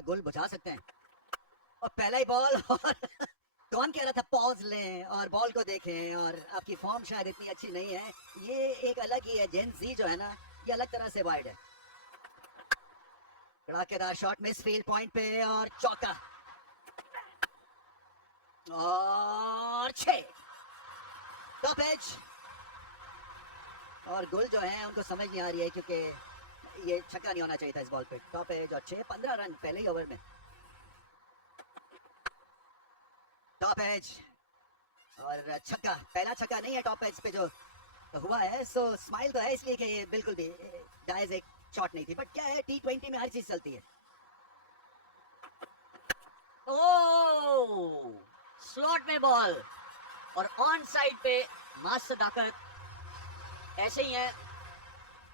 का गुल बुझा सकते हैं। और पहला ही बॉल और कौन कह रहा था पॉज लें और बॉल को देखें, और आपकी फॉर्म शायद इतनी अच्छी नहीं है। ये एक अलग ही है, जेन ज़ी जो है ना, ये अलग तरह से वाइड है। कड़ाकेदार शॉट, मिस फील्ड पॉइंट पे और चौका और 6 टॉप एज। और गुल जो है उनको समझ नहीं आ रही है क्योंकि ये छक्का नहीं होना चाहिए था इस बॉल पे। टॉप एज और 6, 15 रन पहले ही ओवर में। टॉप एज और छक्का, पहला छक्का नहीं है टॉप एज पे जो हुआ है। सो स्माइल तो है इसलिए कि ये बिल्कुल भी जायज एक शॉट नहीं थी, बट क्या है T20 में हर चीज चलती है। ओ स्लॉट में बॉल और ऑन साइड पे मास सदाकत ऐसे ही है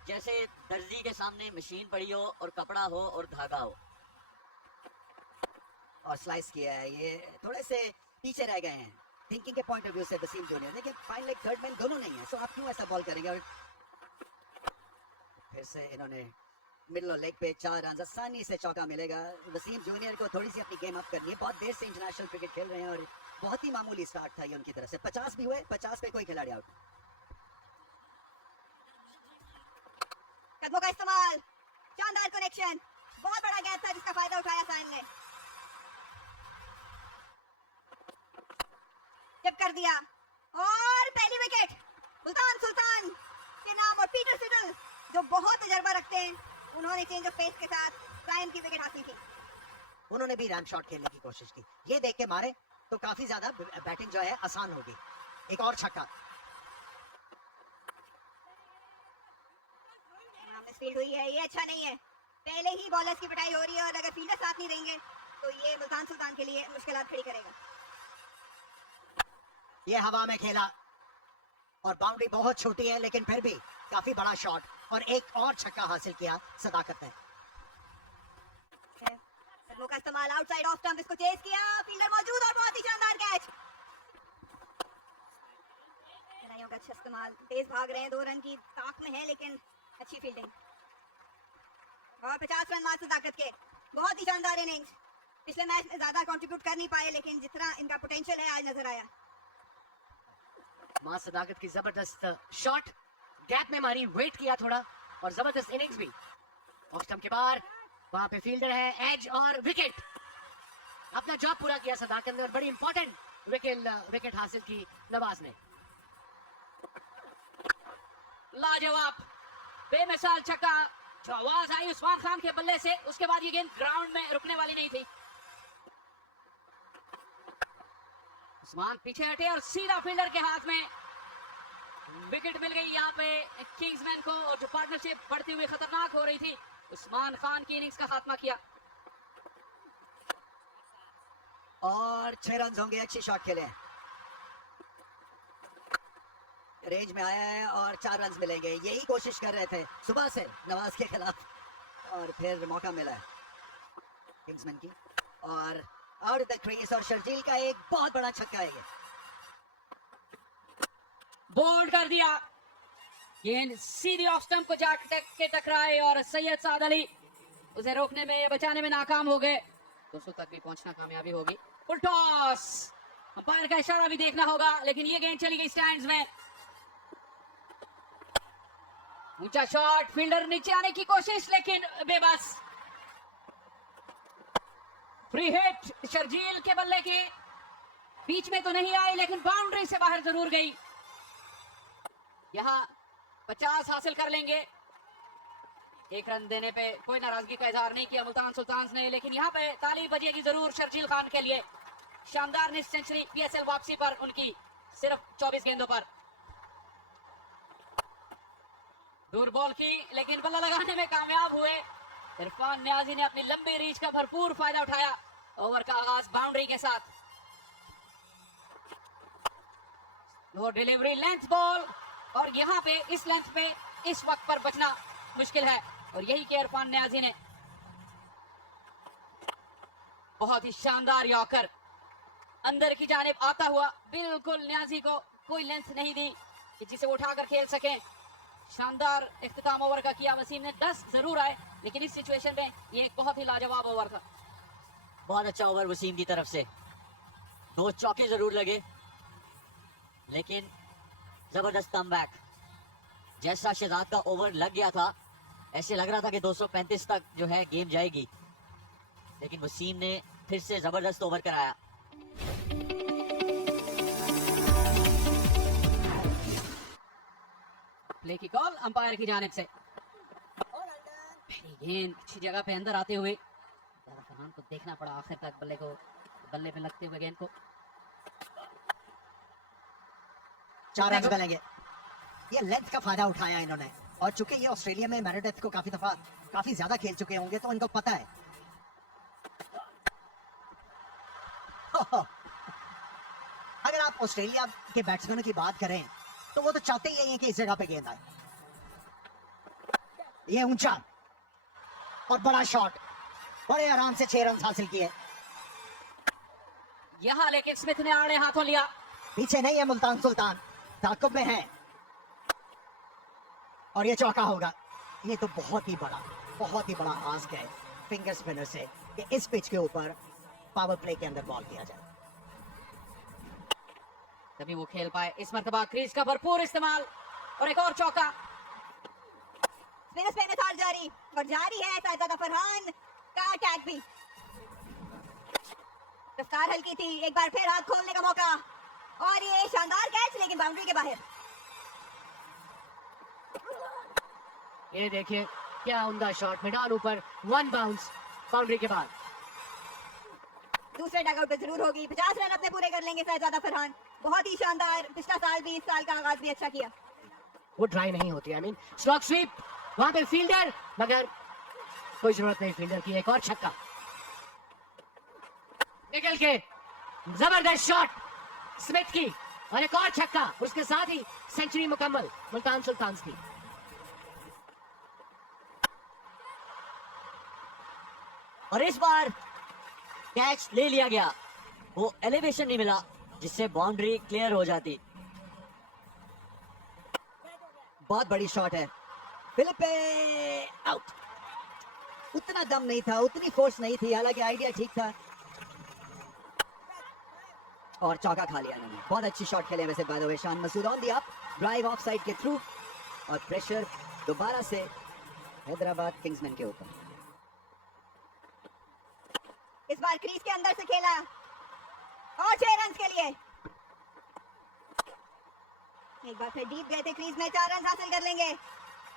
जैसे दर्जी के सामने मशीन पड़ी हो और कपड़ा हो और धागा हो। और स्लाइस किया है, ये थोड़े से पीछे रह गए हैं थिंकिंग के पॉइंट ऑफ व्यू से वसीम जूनियर। देखिए फाइनल एक थर्ड मैन दोनों नहीं है, सो आप क्यों ऐसा बॉल करेंगे। और फिर से इन्होंने मिडल और लेग पे 4 रन, आसानी से चौका मिलेगा। वसीम जूनियर को थोड़ी सी अपनी गेम अप करनी है, बहुत देर से इंटरनेशनल क्रिकेट खेल रहे हैं और बहुत ही मामूली स्टार्ट था ये उनकी तरफ से। 50 भी हुए, 50 पे कोई खिलाड़ी आउट। कदमों का इस्तेमाल, शानदार कनेक्शन, बहुत बड़ा गैप था जिसका फायदा उठाया साइन ने। टिप कर दिया और पहली विकेट मुल्तान सुल्तान के नाम। और पीटर सिडल जो बहुत तजर्बा रखते हैं, उन्होंने चेंज ऑफ पेस के साथ प्राइम की विकेट हासिल की। उन्होंने भी रैम शॉट खेलने की कोशिश की, ये देख के मारे तो काफी ज्यादा बैटिंग जो है आसान होगी। एक और छक्का, मिसफील्ड हुई है, ये अच्छा नहीं है। पहले ही बॉलर्स की पिटाई हो रही है और अगर फील्डर साथ नहीं देंगे तो ये मुल्तान सुल्तान के लिए मुश्किलात खड़ी करेगा। ये हवा में खेला और बाउंड्री बहुत छोटी है लेकिन फिर भी काफी बड़ा शॉट और एक और छक्का हासिल किया सदाकत ने। कदमों का इस्तेमाल, आउटसाइड ऑफ स्टंप, इसको चेस किया, फील्डर मौजूद और बहुत ही शानदार कैच। खिलाड़ियों का अच्छा इस्तेमाल, तेज भाग रहे हैं, 2 रन की ताक में है लेकिन अच्छी फील्डिंग। और 50 रन मार सदाकत के, बहुत ही शानदार इनिंग्स। पिछले मैच में ज्यादा कंट्रीब्यूट कर नहीं पाए लेकिन जितना इनका पोटेंशियल है आज नजर आया। मां सदाकत की जबरदस्त शॉट, गैप में मारी, वेट किया थोड़ा और जबरदस्त इनिंग्स भी। ऑफ स्टंप के बाहर वहां पे फील्डर है, एज और विकेट। अपना जॉब पूरा किया सदाकत ने और बड़ी इंपॉर्टेंट विकेट हासिल की नवाज ने। लाजवाब बेमिसाल छक्का, जो आवाज आई उस्मान खान के बल्ले से, उसके बाद ये गेंद ग्राउंड में रुकने वाली नहीं थी। उस्मान पीछे हटे और सीधा फील्डर के हाथ में विकेट मिल गई यहाँ पे किंग्समैन को। और जो पार्टनरशिप बढ़ती हुई खतरनाक हो रही थी, उस्मान खान की इनिंग्स का खात्मा किया। और 6 रन होंगे, अच्छी शॉट खेले, रेंज में आया है और 4 रन मिलेंगे। यही कोशिश कर रहे थे सुबह से नवाज के खिलाफ और फिर मौका मिला है किंग्समैन की। और आउट ऑफ द क्रीज और शर्जील का एक बहुत बड़ा छक्का है ये। बोल्ड कर दिया, गेंद सीधी ऑफ स्टंप को जाके टकराए और सैयद साद अली उसे रोकने में, बचाने में नाकाम हो गए। 200 तक भी पहुंचना कामयाबी होगी। फुल टॉस, अंपायर का इशारा भी देखना होगा लेकिन ये गेंद चली गई स्टैंड्स में। ऊंचा शॉट, फील्डर नीचे आने की कोशिश लेकिन बेबस। फ्री हिट शर्जील के बल्ले की, बीच में तो नहीं आई लेकिन बाउंड्री से बाहर जरूर गई। यहां 50 हासिल कर लेंगे। 1 रन देने पे कोई नाराजगी का इजहार नहीं किया मुल्तान सुल्तान ने, लेकिन यहां पे ताली बजेगी जरूर शर्जील खान के लिए। शानदार निस सेंचुरी पीएसएल वापसी पर उनकी, सिर्फ 24 गेंदों पर। दूर बॉल की लेकिन बल्ला लगाने में कामयाब हुए। इरफान न्याजी ने अपनी लंबी रीच का भरपूर फायदा उठाया। ओवर का आगाज बाउंड्री के साथ, लो डिलीवरी, लेंथ बॉल, और यहां पे इस लेंथ पे इस वक्त पर बचना मुश्किल है और यही कि इरफान न्याजी ने बहुत ही शानदार यॉर्कर अंदर की जानिब आता हुआ, बिल्कुल न्याजी को कोई लेंथ नहीं दी कि जिसे वो उठाकर खेल सके। शानदार इख्तिताम ओवर का किया वसीम ने। 10 जरूर आए लेकिन इस सिचुएशन में ये एक बहुत ही लाजवाब ओवर था। बहुत अच्छा ओवर वसीम की तरफ से, 2 चौके जरूर लगे लेकिन जबरदस्त कमबैक। जैसा शहजाद का ओवर लग गया था ऐसे लग रहा था कि 235 तक जो है गेम जाएगी, लेकिन वसीम ने फिर से जबरदस्त ओवर कराया। प्ले की कॉल अंपायर की जानिब से। पहली गेंद अच्छी जगह पे अंदर आते हुए ज़ादा फरहान को देखना पड़ा आखिर तक, बल्ले पे लगते हुए गेंद को। 4 रन बनेंगे। ये लेंथ का फायदा उठाया इन्होंने, और चूंकि ये ऑस्ट्रेलिया में मेरेडिथ को काफी ज्यादा खेल चुके होंगे तो इनको पता है। अगर आप ऑस्ट्रेलिया के बैट्समैनों की बात करें तो वो तो चाहते ही हैं कि इस जगह पे गेंद आए। ये ऊंचा और बड़ा शॉट, बड़े आराम से 6 रन हासिल किए। यहाँ लेकिन स्मिथ ने आड़े हाथों लिया। पीछे नहीं है मुल्तान सुल्तान, ताकुब में है और ये चौका होगा। ये तो बहुत ही बड़ा आस्क है फिंगर स्पिनर से कि इस पिच के ऊपर पावर प्ले के अंदर बॉल किया जाए। तभी वो खेल पाए। इस मर्तबा क्रीज का भरपूर इस्तेमाल और एक और चौका। स्पिनर्स पे निसार जारी और जारी है साजिदा फरहान का अटैक भी। रफ्तार हल्की थी, एक बार फिर हाथ खोलने का मौका और ये शानदार कैच लेकिन बाउंड्री के बाहर। ये देखिए क्या उमदा शॉट, मैदान ऊपर, 1 बाउंस बाउंड्री के बाद। दूसरे डगआउट पे जरूर होगी। 50 रन अपने पूरे कर लेंगे साजिदा फरहान। बहुत ही शानदार, पिछला साल भी, इस साल का आगाज भी अच्छा किया। वो ट्राई नहीं होती, आई मीन स्ट्रोक स्वीप, वहां पे फील्डर, मगर कोई जरूरत नहीं फील्डर की। एक और छक्का निकल के, जबरदस्त शॉट स्मिथ की और एक और छक्का, उसके साथ ही सेंचुरी मुकम्मल मुल्तान सुल्तान की। और इस बार कैच ले लिया गया, वो एलिवेशन नहीं मिला जिससे बाउंड्री क्लियर हो जाती। बहुत बड़ी शॉट है, फिलिपे आउट। उतना दम नहीं था, उतनी फोर्स नहीं थी, हालांकि आइडिया ठीक था और चौका खा लिया इन्होंने। बहुत अच्छी शॉट खेले वैसे bye the way Shan Masood on the up, drive off side के थ्रू और प्रेशर दोबारा से हैदराबाद किंग्समैन के ऊपर। इस बार क्रीज के अंदर से खेला और 6 रन के लिए। एक बार फिर डीप गए थे क्रीज में, 4 रन हासिल कर लेंगे।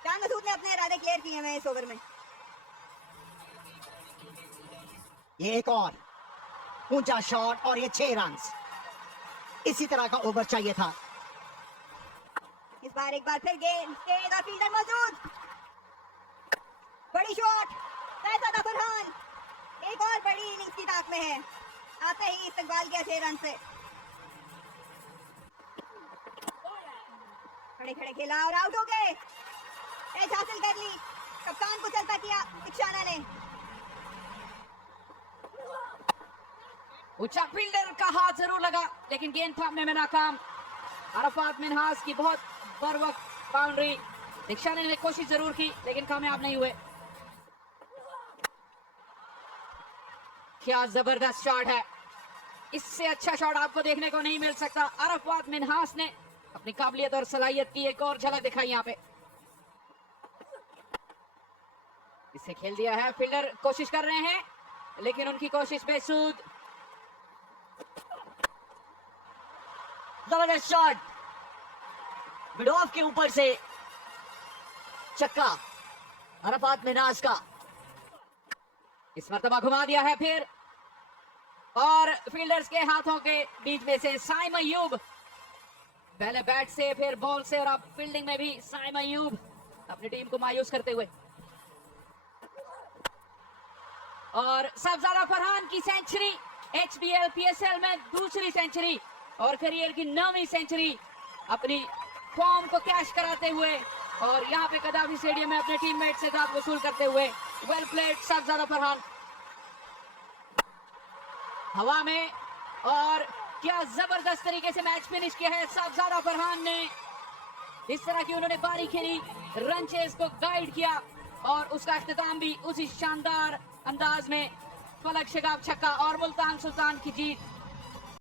शान मसूद ने अपने इरादे क्लियर किए हैं इस ओवर में। ये एक और ऊंचा शॉट और ये 6 रन। इसी तरह का ओवर चाहिए था। इस बार एक बार फिर गेंद और फील्डर मौजूद। बड़ी शॉट साजिदा फरहान, एक और बड़ी इनिंग्स की ताक में है। आते ही इस्तकबाल किया 6 रन से। खड़े खड़े खेला और आउट हो गए। कैच हासिल कर ली, कप्तान को चलता किया इक्शाना ने। ऊंचा फील्डर का हाथ जरूर लगा लेकिन गेंद थामने में नाकाम। अरफात मिनहास की बहुत बर वक्त बाउंड्री। इक्शाना ने कोशिश जरूर की लेकिन कामयाब नहीं हुए। क्या जबरदस्त शॉट है, इससे अच्छा शॉट आपको देखने को नहीं मिल सकता। अरफात मिनहास ने अपनी काबिलियत और सलाहियत की एक और झलक दिखाई यहाँ पे। इसे खेल दिया है, फील्डर कोशिश कर रहे हैं लेकिन उनकी कोशिश बेसूद। जबरदस्त शॉट, मिड ऑफ के ऊपर से छक्का अरफात मिनाज का। इस मर्तबा घुमा दिया है फिर और फील्डर्स के हाथों के बीच में से साइम अय्यूब, पहले बैट से फिर बॉल से और अब फील्डिंग में भी साइम अय्यूब अपनी टीम को मायूस करते हुए। और सबजादा फरहान की सेंचुरी, एचबीएल पीएसएल में दूसरी सेंचुरी और करियर की 9वीं सेंचुरी अपनी फॉर्म को कैश कराते हुए और यहाँ पे कदाफी स्टेडियम में अपने टीममेट से दाद वसूल करते हुए। Well played Sahibzada Farhan. हवा में और क्या जबरदस्त तरीके से मैच फिनिश किया है सबजादा फरहान ने। इस तरह की उन्होंने बारी खेली, रन चेस को गाइड किया और उसका इख्तिताम भी उसी शानदार अंदाज में फलक शगाब छक्का और मुल्तान सुल्तान की जीत